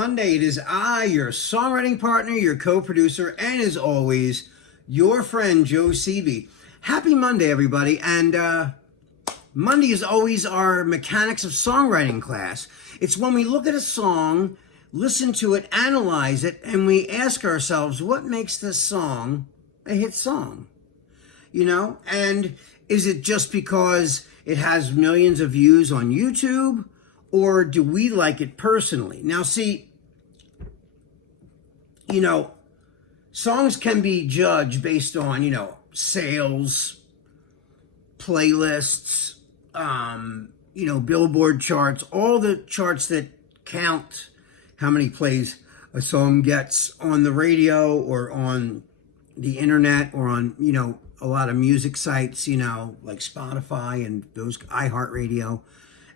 Monday. It is I, your songwriting partner, your co-producer, and as always, your friend Joe Seavey. Happy Monday, everybody. And Monday is always our Mechanics of Songwriting class. It's when we look at a song, listen to it, analyze it, and we ask ourselves, what makes this song a hit song? You know, and is it just because it has millions of views on YouTube, or do we like it personally? Now, see, you know, songs can be judged based on, you know, sales, playlists, you know, Billboard charts, all the charts that count how many plays a song gets on the radio or on the internet or on, you know, a lot of music sites, you know, like Spotify and those iHeartRadio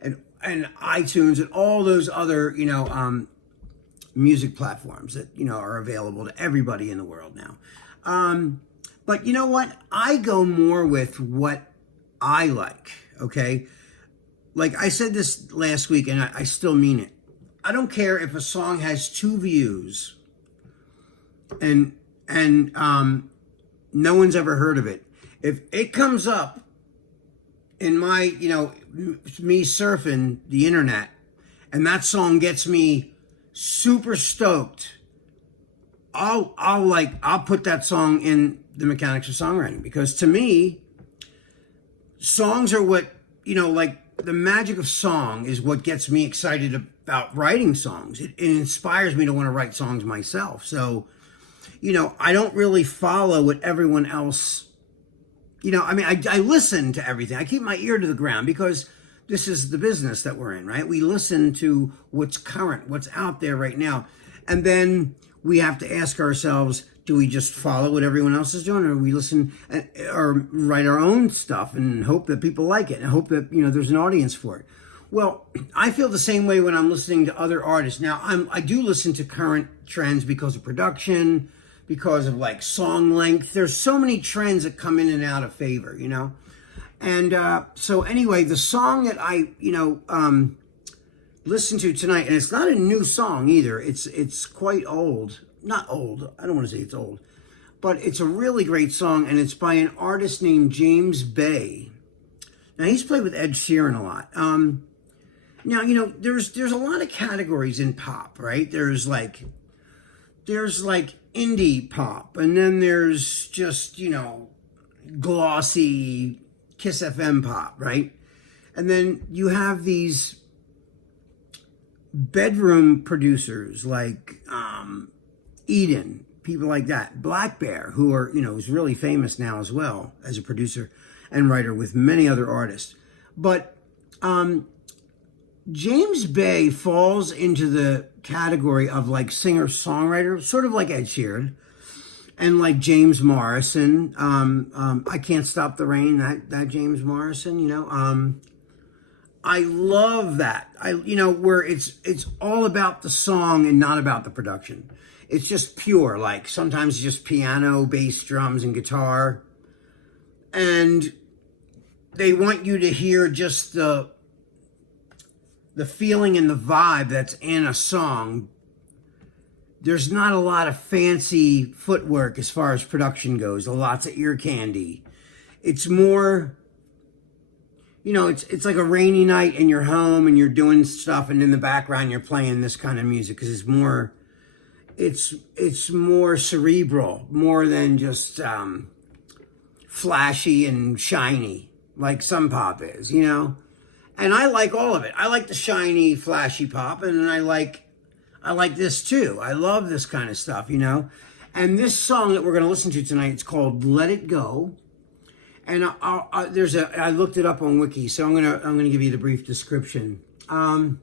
and iTunes and all those other, you know, music platforms that, you know, are available to everybody in the world now. But you know what? I go more with what I like, okay? Like I said this last week, and I still mean it. I don't care if a song has 2 views and no one's ever heard of it. If it comes up in my, you know, me surfing the internet, and that song gets me super stoked, I'll put that song in the Mechanics of Songwriting, because to me, songs are what, you know, like the magic of song is what gets me excited about writing songs. It inspires me to want to write songs myself. So, you know, I don't really follow what everyone else, you know, I mean, I listen to everything. I keep my ear to the ground because this is the business that we're in, right? We listen to what's current, what's out there right now. And then we have to ask ourselves, do we just follow what everyone else is doing, or we listen or write our own stuff and hope that people like it and hope that, you know, there's an audience for it? Well, I feel the same way when I'm listening to other artists. Now, I do listen to current trends because of production, because of like song length. There's so many trends that come in and out of favor, you know? And so anyway, the song that I, you know, listened to tonight, and it's not a new song either. It's quite old. Not old. I don't want to say it's old. But it's a really great song, and it's by an artist named James Bay. Now, he's played with Ed Sheeran a lot. Now, you know, there's a lot of categories in pop, right? There's like indie pop, and then there's just, you know, glossy Kiss FM pop, right? And then you have these bedroom producers like Eden, people like that. Black Bear, who are, you know, is really famous now as well as a producer and writer with many other artists. But James Bay falls into the category of like singer-songwriter, sort of like Ed Sheeran and like James Morrison. I Can't Stop the Rain, that James Morrison, you know. I love that. You know, where it's all about the song and not about the production. It's just pure, like sometimes just piano, bass, drums, and guitar. And they want you to hear just the feeling and the vibe that's in a song. There's not a lot of fancy footwork as far as production goes, lots of ear candy. It's more, you know, it's like a rainy night and you're home and you're doing stuff, and in the background you're playing this kind of music because it's more cerebral, more than just flashy and shiny like some pop is, you know. And I like all of it. I like the shiny, flashy pop, and I like this too. I love this kind of stuff, you know. And this song that we're going to listen to tonight, it's called "Let It Go." And I looked it up on Wiki, so I'm gonna give you the brief description. It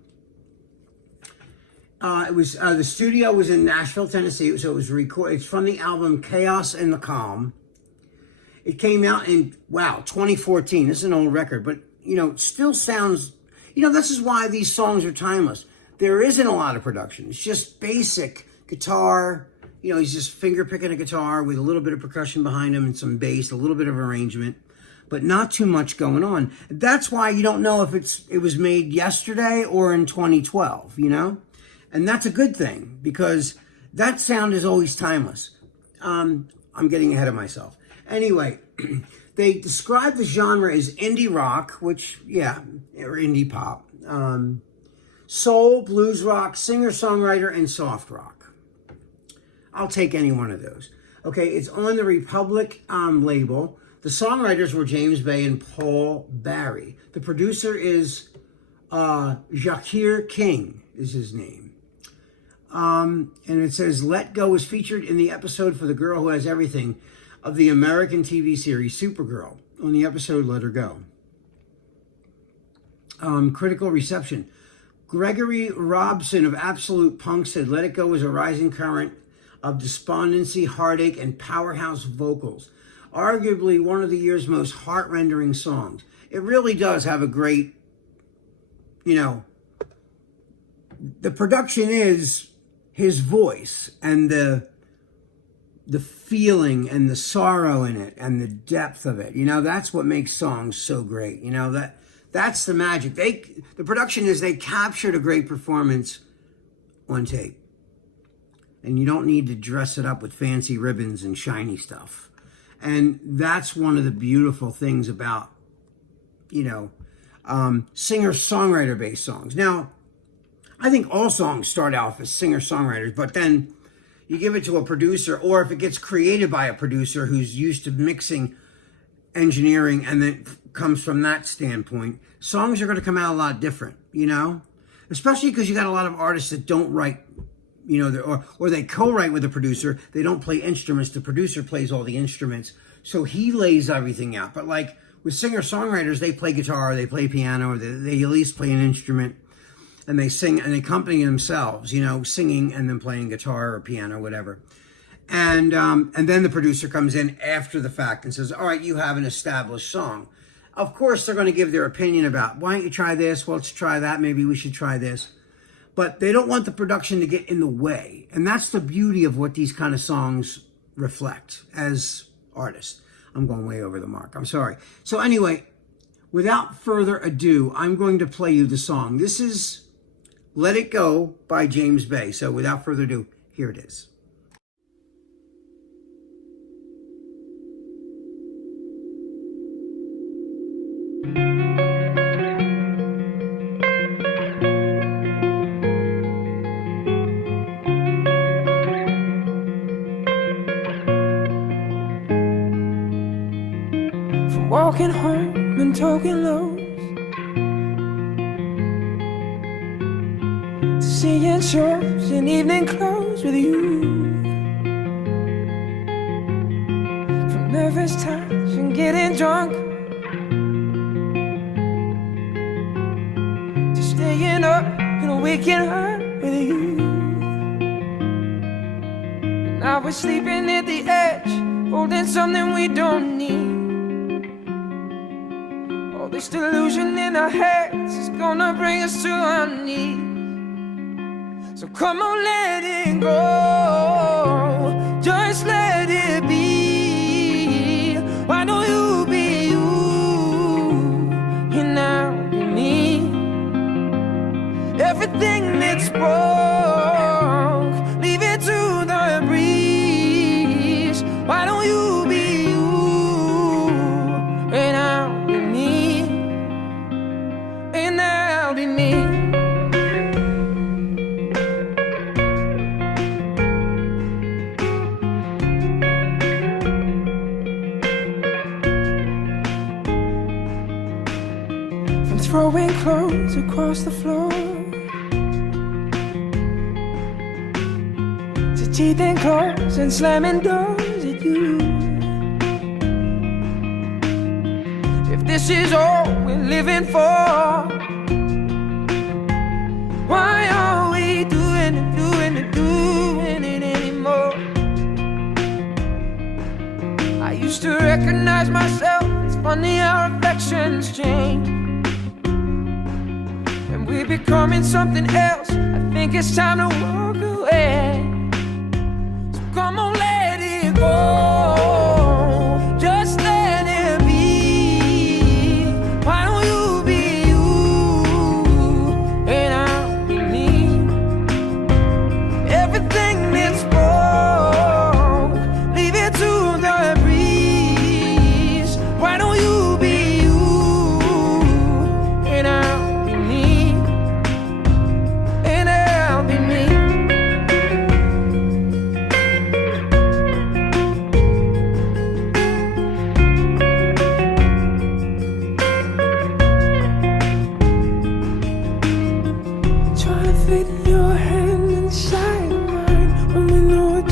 was the studio was in Nashville, Tennessee, so it was recorded. It's from the album Chaos and the Calm. It came out in 2014. This is an old record, but you know, it still sounds. You know, this is why these songs are timeless. There isn't a lot of production. It's just basic guitar. You know, he's just finger picking a guitar with a little bit of percussion behind him and some bass, a little bit of arrangement, but not too much going on. That's why you don't know if it was made yesterday or in 2012, you know? And that's a good thing because that sound is always timeless. I'm getting ahead of myself. Anyway, they describe the genre as indie rock, which, yeah, or indie pop, soul, blues rock, singer-songwriter, and soft rock. I'll take any one of those. Okay, it's on the Republic label. The songwriters were James Bay and Paul Barry. The producer is Jahkir King is his name. And it says, Let Go was featured in the episode For the Girl Who Has Everything of the American TV series Supergirl, on the episode Let Her Go. Critical reception. Gregory Robson of Absolute Punk said, Let It Go was a rising current of despondency, heartache, and powerhouse vocals. Arguably one of the year's most heart-rendering songs. It really does have a great, the production is his voice and the feeling and the sorrow in it and the depth of it. That's what makes songs so great. That's the magic. The production is they captured a great performance on tape. And you don't need to dress it up with fancy ribbons and shiny stuff. And that's one of the beautiful things about, singer-songwriter based songs. Now, I think all songs start off as singer-songwriters, but then you give it to a producer, or if it gets created by a producer who's used to mixing, engineering, and then comes from that standpoint, songs are going to come out a lot different, Especially because you got a lot of artists that don't write, or they co-write with a producer. They don't play instruments. The producer plays all the instruments. So he lays everything out. But like with singer-songwriters, they play guitar, they play piano, or they at least play an instrument. And they sing and accompany themselves, singing and then playing guitar or piano, whatever. And then the producer comes in after the fact and says, all right, you have an established song. Of course, they're going to give their opinion about, why don't you try this? Well, let's try that. Maybe we should try this. But they don't want the production to get in the way. And that's the beauty of what these kind of songs reflect as artists. I'm going way over the mark. I'm sorry. So anyway, without further ado, I'm going to play you the song. This is Let It Go by James Bay. So without further ado, here it is. From walking home and talking lows to seeing shows in evening clothes with you, from nervous touch and getting drunk to staying up and waking up with you. And now we're sleeping at the edge, holding something we don't need. All this delusion in our heads is gonna bring us to our knees. So come on, let it go, just let it be. Why don't you be you, and I'll be me. Everything that's broke, leave it to the breeze. Why don't you be you, and I'll be me, and I'll be me. From throwing clothes across the floor to teething claws and slamming doors at you. If this is all we're living for, why are we doing it anymore? I used to recognize myself. It's funny how reflections change, and we're becoming something else. I think it's time to walk away. So come on, let it go, just let it be. Why don't you be you, and I'll be me.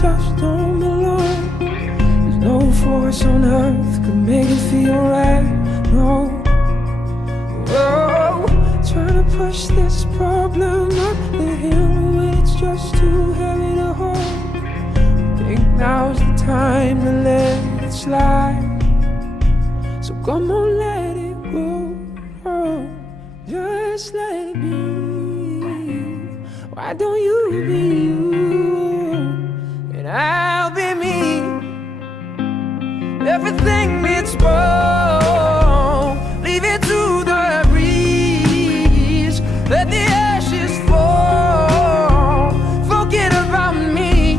just don't belong. There's no force on earth could make it feel right. No. Whoa, trying to push this problem up the hill when it's just too heavy to hold. Think now's the time to let it slide. So come on, let it go. Oh, just let it be. Why don't you be you and I'll be me? Everything needs more. Leave it to the breeze. Let the ashes fall. Forget about me.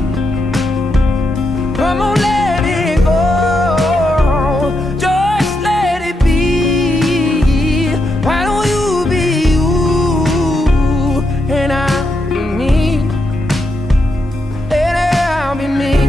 Come on, let it go. Just let it be. Why don't you be you and I'll be me? And I'll be me.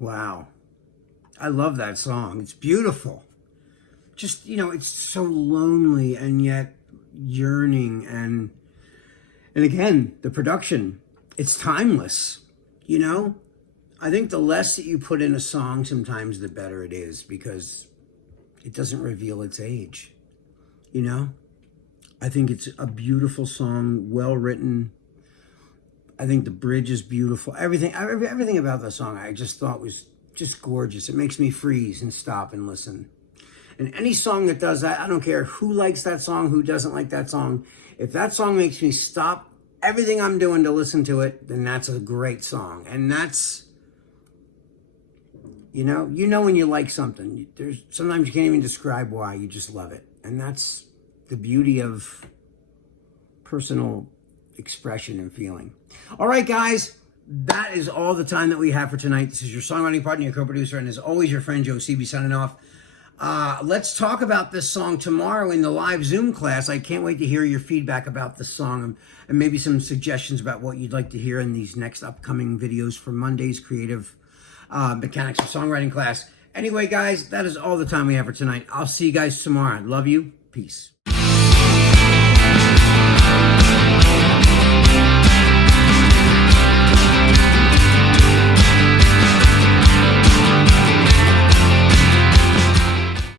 Wow. I love that song. It's beautiful. Just, it's so lonely and yet yearning, and again, the production, it's timeless. I think the less that you put in a song, sometimes the better it is, because it doesn't reveal its age. I think it's a beautiful song, well written. I think the bridge is beautiful. Everything about the song I just thought was just gorgeous. It makes me freeze and stop and listen. And any song that does that, I don't care who likes that song, who doesn't like that song. If that song makes me stop everything I'm doing to listen to it, then that's a great song. And that's, when you like something, sometimes you can't even describe why, you just love it. And that's the beauty of personal expression and feeling. All right, guys, that is all the time that we have for tonight. This is your songwriting partner, your co-producer, and as always, your friend Joe CB signing off. Let's talk about this song tomorrow in the live Zoom class. I can't wait to hear your feedback about this song and maybe some suggestions about what you'd like to hear in these next upcoming videos for Monday's Creative Mechanics of Songwriting class. Anyway, guys, that is all the time we have for tonight. I'll see you guys tomorrow. Love you. Peace.